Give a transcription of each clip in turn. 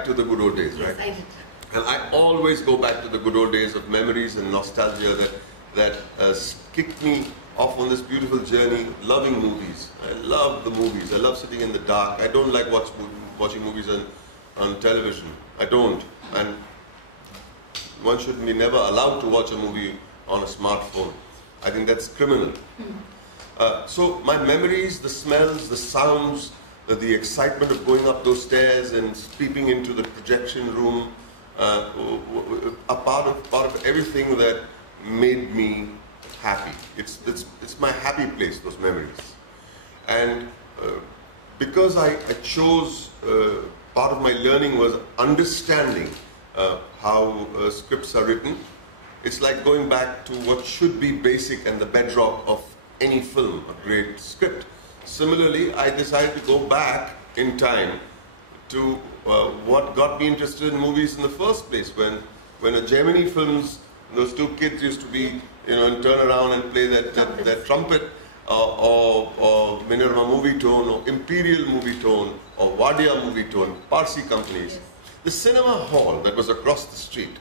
back to the good old days, right? Yes, I did. And I always go back to the good old days of memories and nostalgia that kicked me off on this beautiful journey, loving movies. I love the movies. I love sitting in the dark. I don't like watching movies on television. I don't. And one should be never allowed to watch a movie on a smartphone. I think that's criminal. So my memories, the smells, the sounds, the excitement of going up those stairs and peeping into the projection room are part of everything that made me happy. It's my happy place, those memories. And because I chose, part of my learning was understanding how scripts are written. It's like going back to what should be basic and the bedrock of any film, a great script. Similarly, I decided to go back in time to what got me interested in movies in the first place. When a Gemini films, those two kids used to be, and turn around and play that trumpet, or Minerva MOVIETONE, or Imperial MOVIETONE, or Wadia MOVIETONE, Parsi companies. Yes. The cinema hall that was across the street,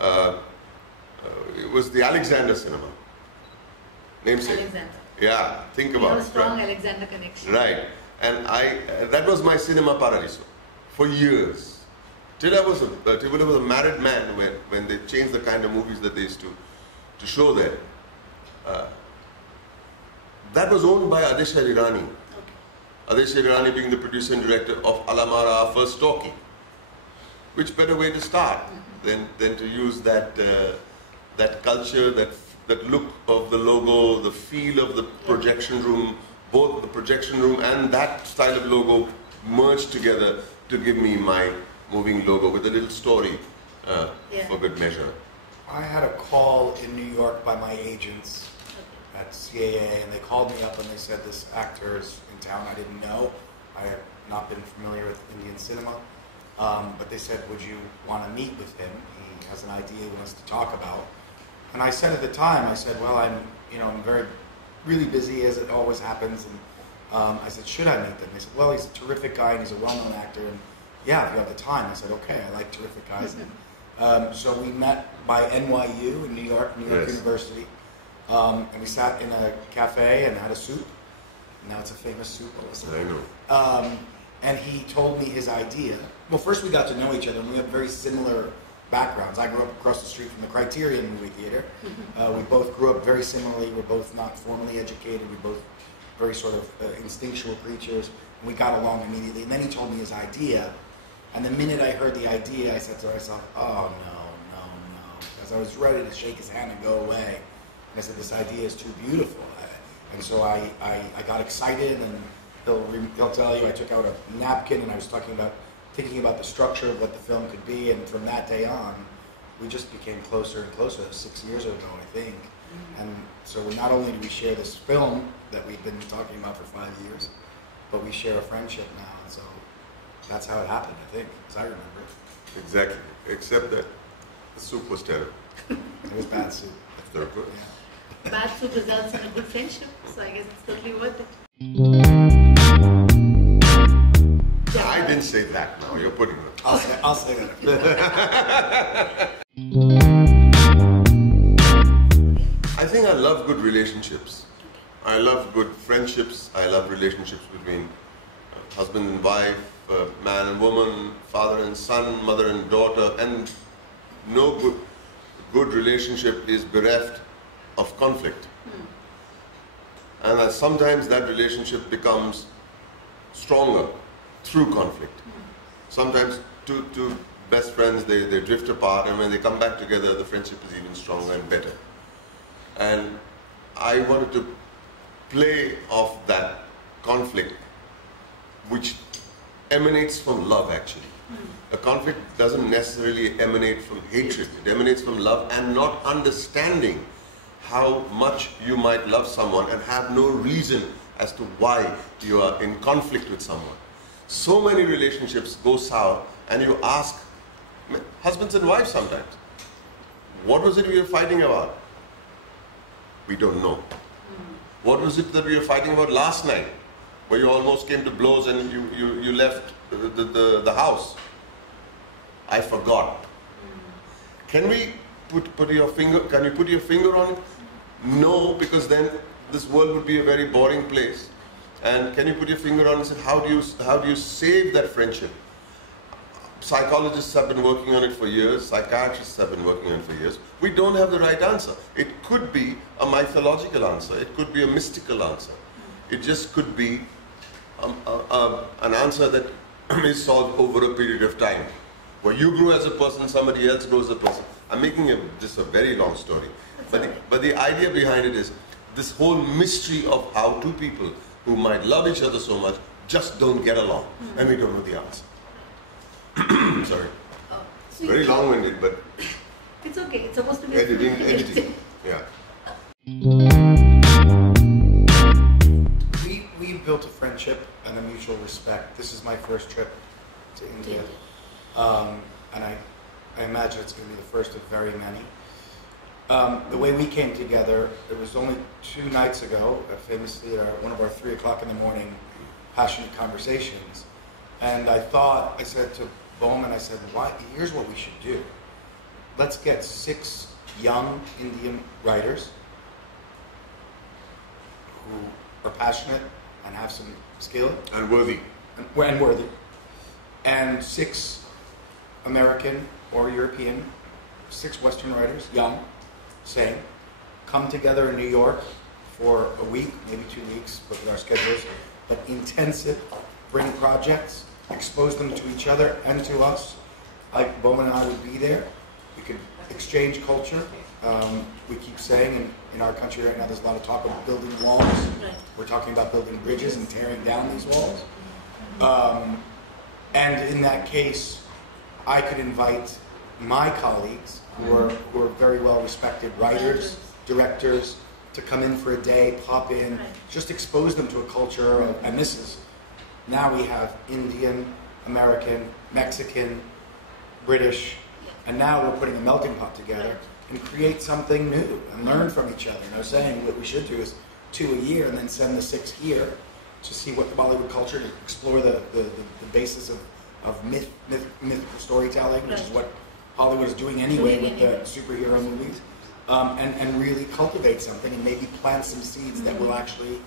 it was the Alexander Cinema. Namesake. Alexander. Yeah, think about it. You have a strong Alexander connection. Right. And that was my cinema paradiso for years. Till I was a married man when they changed the kind of movies that they used to show there. That was owned by Adesha Irani. Okay. Adesha Irani being the producer and director of Alamara, our first talkie. Which better way to start than to use that culture, that look of the logo, the feel of the projection room, both the projection room and that style of logo merged together to give me my moving logo with a little story for good measure. I had a call in New York by my agents at CAA, and they called me up and they said this actor is in town. I didn't know. I had not been familiar with Indian cinema. But they said, would you want to meet with him? He has an idea he wants to talk about. And I said at the time, I said, well, I'm really busy, as it always happens. And I said, should I meet them? They said, well, he's a terrific guy and he's a well-known actor. And yeah, if you have the time. I said, okay, I like terrific guys. So we met by NYU in New York yes. University. And we sat in a cafe and had a soup. Now it's a famous soup. I know. And he told me his idea. Well, first we got to know each other, and we have very similar backgrounds. I grew up across the street from the Criterion movie theater. We both grew up very similarly. We're both not formally educated. We're both very sort of instinctual creatures. And we got along immediately. And then he told me his idea. And the minute I heard the idea, I said to myself, oh, no. Because I was ready to shake his hand and go away. And I said, this idea is too beautiful. And so I got excited, and he'll tell you, I took out a napkin and I was thinking about the structure of what the film could be, and from that day on, we just became closer and closer. 6 years ago, I think. And so not only do we share this film that we've been talking about for 5 years, but we share a friendship now, and so that's how it happened, I think, as I remember it. Exactly, except that the soup was terrible. It was bad soup. Very good. Yeah. Bad soup results in a good friendship, so I guess it's totally worth it. I didn't say that now, you're putting it. I'll say that. I think I love good relationships. I love good friendships. I love relationships between husband and wife, man and woman, father and son, mother and daughter, and no good relationship is bereft of conflict. And sometimes that relationship becomes stronger through conflict. Sometimes two best friends, they drift apart, and when they come back together, the friendship is even stronger and better. And I wanted to play off that conflict, which emanates from love, actually. A conflict doesn't necessarily emanate from hatred. It emanates from love and not understanding how much you might love someone and have no reason as to why you are in conflict with someone. So many relationships go sour, and you ask husbands and wives sometimes, what was it we were fighting about? We don't know. What was it that we were fighting about last night, where you almost came to blows and you left the house? I forgot. Can we put your finger? Can you put your finger on it? No, because then this world would be a very boring place. And can you put your finger on it and say, how do you save that friendship? Psychologists have been working on it for years. Psychiatrists have been working on it for years. We don't have the right answer. It could be a mythological answer. It could be a mystical answer. It just could be an answer that is solved over a period of time. Where you grow as a person, somebody else grows as a person. I'm making this a very long story. But the idea behind it is this whole mystery of how two people who might love each other so much just don't get along. And we don't know the answer. Sorry. So very long-winded, but... It's okay. It's supposed to be... Editing. Yeah. We built a friendship and a mutual respect. This is my first trip to India. And I imagine it's going to be the first of very many. The way we came together, it was only 2 nights ago, famously at one of our 3 o'clock in the morning passionate conversations. And I said to Boman, I said, here's what we should do. Let's get 6 young Indian writers who are passionate and have some skill. And worthy. And worthy. And 6 American or European, 6 Western writers, young, same, come together in New York for a week, maybe 2 weeks, but with our schedules, but intensive, bring projects, expose them to each other and to us. Like Boman and I would be there. We could exchange culture. We keep saying in our country right now there's a lot of talk of building walls. Right. We're talking about building bridges and tearing down these walls. And in that case, I could invite my colleagues who are very well respected writers, directors, to come in for a day, pop in, just expose them to a culture of, and this is, now we have Indian, American, Mexican, British, and now we're putting a melting pot together and create something new and learn from each other. And I was saying what we should do is 2 a year and then send the 6 here to see what the Bollywood culture, to explore the basis of mythical storytelling, which is what Hollywood is doing anyway with the superhero movies, and really cultivate something and maybe plant some seeds that will actually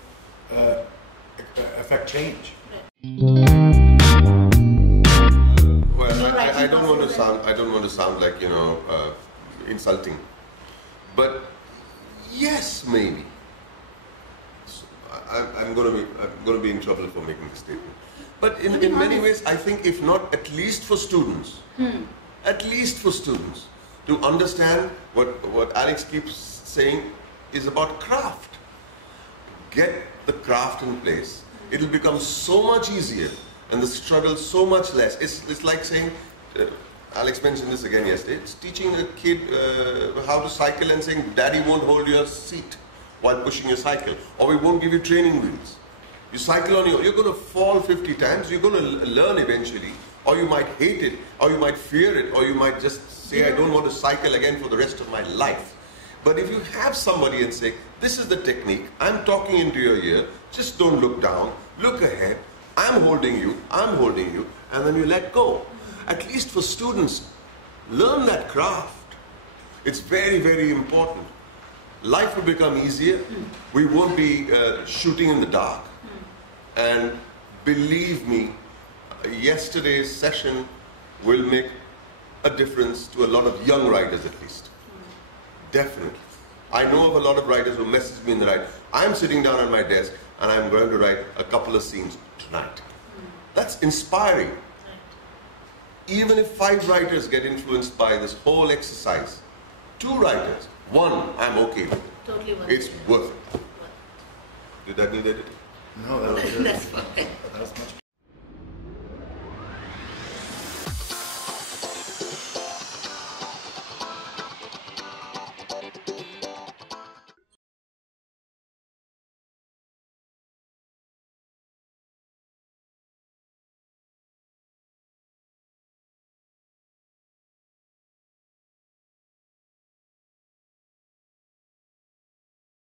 affect change. Well, I don't want to sound like, insulting, but yes, maybe. So I'm going to be in trouble for making this statement. But in many ways, I think if not, at least for students, to understand what Alex keeps saying is about craft. Get the craft in place. It'll become so much easier and the struggle so much less. It's like saying, Alex mentioned this again yesterday, it's teaching a kid how to cycle and saying, Daddy won't hold your seat while pushing your cycle, or we won't give you training wheels. You cycle on your own, you're going to fall 50 times, you're going to learn eventually, or you might hate it, or you might fear it, or you might just say, I don't want to cycle again for the rest of my life. But if you have somebody and say, this is the technique, I'm talking into your ear, just don't look down, look ahead, I'm holding you, and then you let go. At least for students, learn that craft. It's very, very important. Life will become easier. We won't be shooting in the dark. And believe me, yesterday's session will make a difference to a lot of young writers at least. Definitely. I know of a lot of writers who message me in the night. I'm sitting down at my desk and I'm going to write a couple of scenes tonight. That's inspiring. Even if 5 writers get influenced by this whole exercise, 2 writers, 1, I'm okay with it. Totally worth it's it. worth it. Did that need editing? No, that was good. That's perfect. That was much